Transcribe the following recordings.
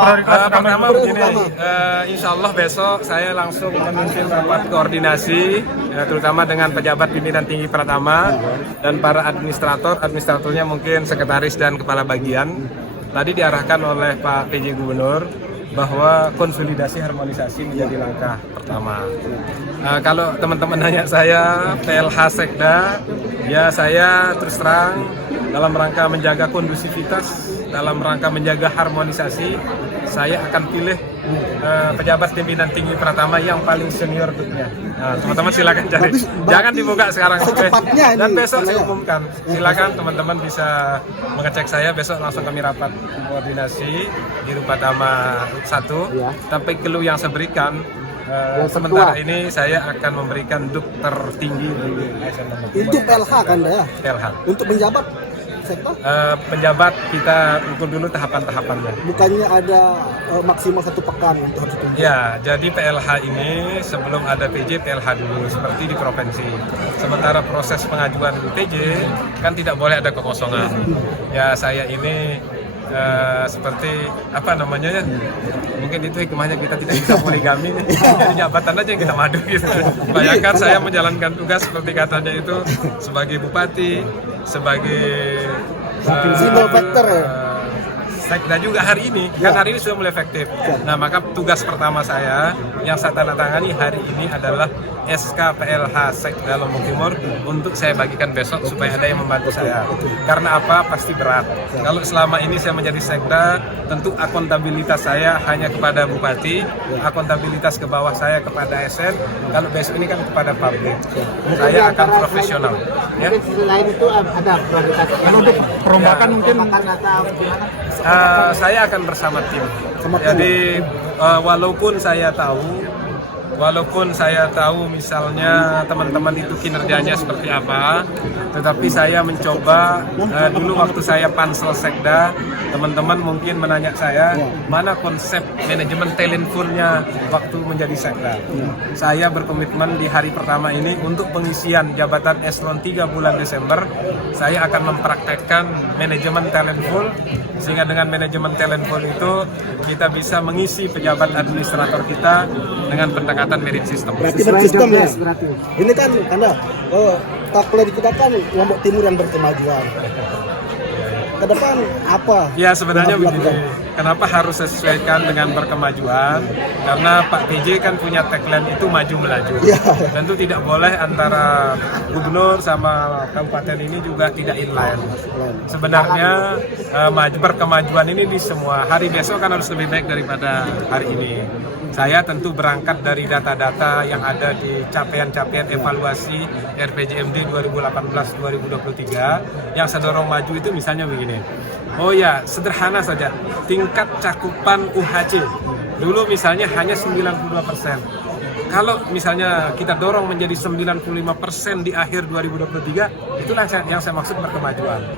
Pertama begini, insya Allah besok saya langsung memimpin rapat koordinasi, terutama dengan pejabat pimpinan tinggi Pratama dan para administratornya mungkin sekretaris dan kepala bagian. Tadi diarahkan oleh Pak PJ Gubernur bahwa konsolidasi harmonisasi menjadi langkah pertama. Kalau teman-teman nanya saya PLH Sekda, ya saya terus terang dalam rangka menjaga kondusivitas, dalam rangka menjaga harmonisasi, saya akan pilih pejabat pimpinan tinggi Pratama yang paling senior dunia. Nah, teman-teman silakan cari, jangan dibuka sekarang. Dan besok saya umumkan. Silakan teman-teman bisa mengecek saya, besok langsung kami rapat koordinasi di Pratama 1. Tapi clue yang saya berikan, sementara ini saya akan memberikan duk tertinggi di SNM. Itu PLH kan ya? PLH. Untuk penjabat sektor? Penjabat kita ukur dulu tahapan-tahapannya. Bukannya ada maksimal 1 pekan untuk harus tunjuk? Ya, jadi PLH ini sebelum ada PJ, PLH dulu seperti di provinsi. Sementara proses pengajuan PJ kan tidak boleh ada kekosongan. Ya, saya ini seperti apa namanya ya? Mungkin itu hikmahnya kita tidak bisa poligami nih. Jabatan aja yang kita madu gitu. Bayangkan saya menjalankan tugas seperti katanya itu sebagai bupati, sebagai single factor ya? Sekda juga hari ini, kan hari ini sudah mulai efektif. Nah, maka tugas pertama saya yang saya tanda tangani hari ini adalah SK PLH Sekda Lombok Timur untuk saya bagikan besok supaya ada yang membantu saya. Karena apa? Pasti berat. Kalau selama ini saya menjadi Sekda, tentu akuntabilitas saya hanya kepada bupati, akuntabilitas ke bawah saya kepada SN. Kalau besok ini kan kepada publik. Saya akan profesional. Ya. Selain itu ada prioritas untuk perombakan mungkin atau gimana? Saya akan bersama tim. Jadi walaupun saya tahu misalnya teman-teman itu kinerjanya seperti apa, tetapi saya mencoba dulu waktu saya pansel Sekda, teman-teman mungkin menanya saya mana konsep manajemen talent pool-nya waktu menjadi Sekda. Saya berkomitmen di hari pertama ini untuk pengisian jabatan eselon 3 bulan Desember, saya akan mempraktekkan manajemen talent pool, sehingga dengan manajemen talent pool itu kita bisa mengisi pejabat administrator kita dengan pendekatan merit system. Berarti sistem ya. Ini kan Anda kalkulasi kita kan Lombok Timur yang berkemajuan. Ke depan apa? Ya sebenarnya begini, kenapa harus sesuaikan dengan berkemajuan? Karena Pak PJ kan punya tagline itu maju melaju. Tentu tidak boleh antara gubernur sama kabupaten ini juga tidak inline. Sebenarnya berkemajuan ini di semua hari, besok kan harus lebih baik daripada hari ini. Saya tentu berangkat dari data-data yang ada di capaian-capaian evaluasi RPJMD 2018-2023 yang saya dorong maju itu misalnya begini. Oh ya, sederhana saja, tingkat cakupan UHC dulu misalnya hanya 92%. Kalau misalnya kita dorong menjadi 95% di akhir 2023, itulah yang saya maksud berkemajuan.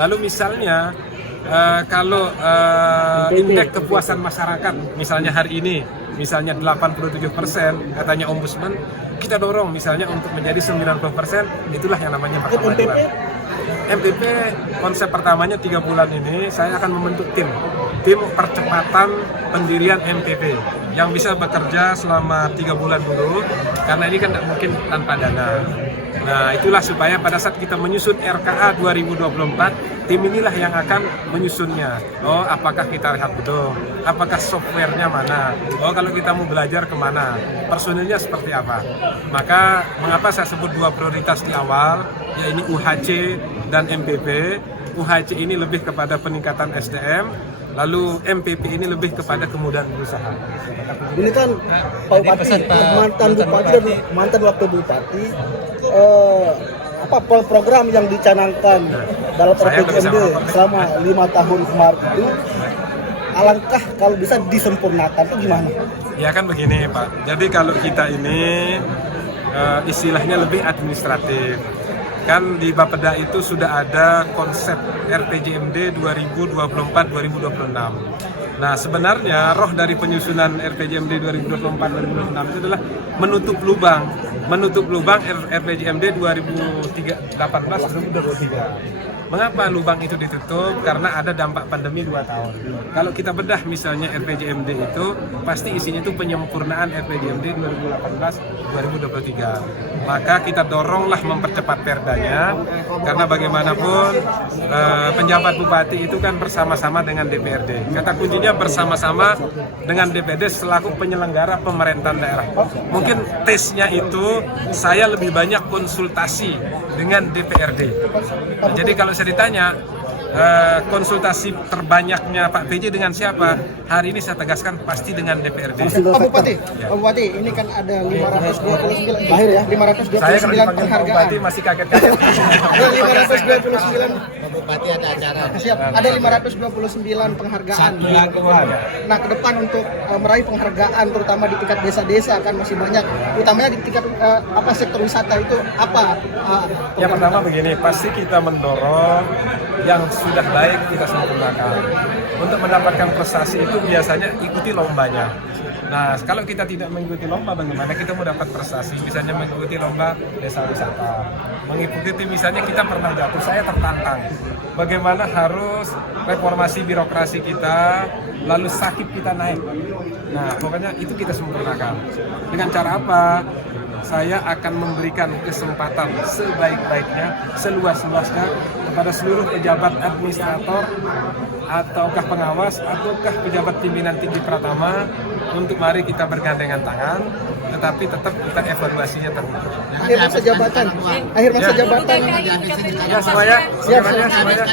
Lalu misalnya kalau indeks kepuasan masyarakat misalnya hari ini misalnya 87%, katanya ombudsman, kita dorong misalnya untuk menjadi 90%, itulah yang namanya perkemajuan. MPP konsep pertamanya 3 bulan ini saya akan membentuk tim percepatan pendirian MPP yang bisa bekerja selama 3 bulan dulu, karena ini kan tidak mungkin tanpa dana. Nah, itulah supaya pada saat kita menyusun RKA 2024, tim inilah yang akan menyusunnya. Oh, apakah kita lihat gedung? Apakah softwarenya mana? Oh, kalau kita mau belajar kemana? Personilnya seperti apa? Maka, mengapa saya sebut 2 prioritas di awal, yaitu UHC dan MPP. UHC ini lebih kepada peningkatan SDM, lalu MPP ini lebih kepada kemudahan berusaha. Ini kan Pak Bupati, mantan Bupati dan mantan Wakil Bupati, apa program yang dicanangkan dalam RPJMD selama 5 tahun kemarin itu, alangkah kalau bisa disempurnakan itu gimana? Ya kan begini Pak, jadi kalau kita ini istilahnya lebih administratif. Kan di Bapeda itu sudah ada konsep RPJMD 2024-2026. Nah sebenarnya roh dari penyusunan RPJMD 2024-2026 itu adalah menutup lubang RPJMD 2018-2023. Mengapa lubang itu ditutup? Karena ada dampak pandemi 2 tahun. Kalau kita bedah misalnya RPJMD itu, pasti isinya itu penyempurnaan RPJMD 2018-2023. Maka kita doronglah mempercepat perdanya, karena bagaimanapun penjabat bupati itu kan bersama-sama dengan DPRD. Kata kuncinya bersama-sama dengan DPRD selaku penyelenggara pemerintahan daerah. Mungkin tesnya itu saya lebih banyak konsultasi dengan DPRD. Jadi kalau saya ditanya konsultasi terbanyaknya Pak PJ dengan siapa? Hari ini saya tegaskan pasti dengan DPRD. Pak Bupati, ini kan ada 529 Akhir ya. 529 Saya kalau dipanggil Pak penghargaan. Bupati masih kaget-kaget. Ada 529 Bupati ada acara. siap. Ada 529 penghargaan. Nah, ke depan untuk meraih penghargaan terutama di tingkat desa-desa kan masih banyak. Utamanya di tingkat sektor wisata itu apa? Yang pertama begini, pasti kita mendorong yang sudah baik kita sempurnakan. Untuk mendapatkan prestasi itu biasanya ikuti lombanya. Nah, kalau kita tidak mengikuti lomba, bagaimana kita mau dapat prestasi? Misalnya mengikuti lomba desa wisata, mengikuti misalnya kita pernah jatuh, saya tertantang. Bagaimana harus reformasi birokrasi kita, lalu sakit kita naik. Nah, pokoknya itu kita sempurnakan. Dengan cara apa? Saya akan memberikan kesempatan sebaik-baiknya, seluas-luasnya kepada seluruh pejabat administrator, ataukah pengawas, ataukah pejabat pimpinan tinggi Pratama untuk mari kita bergandengan tangan, tetapi tetap kita evaluasinya terus. Akhir masa jabatan. Ya semuanya, semuanya.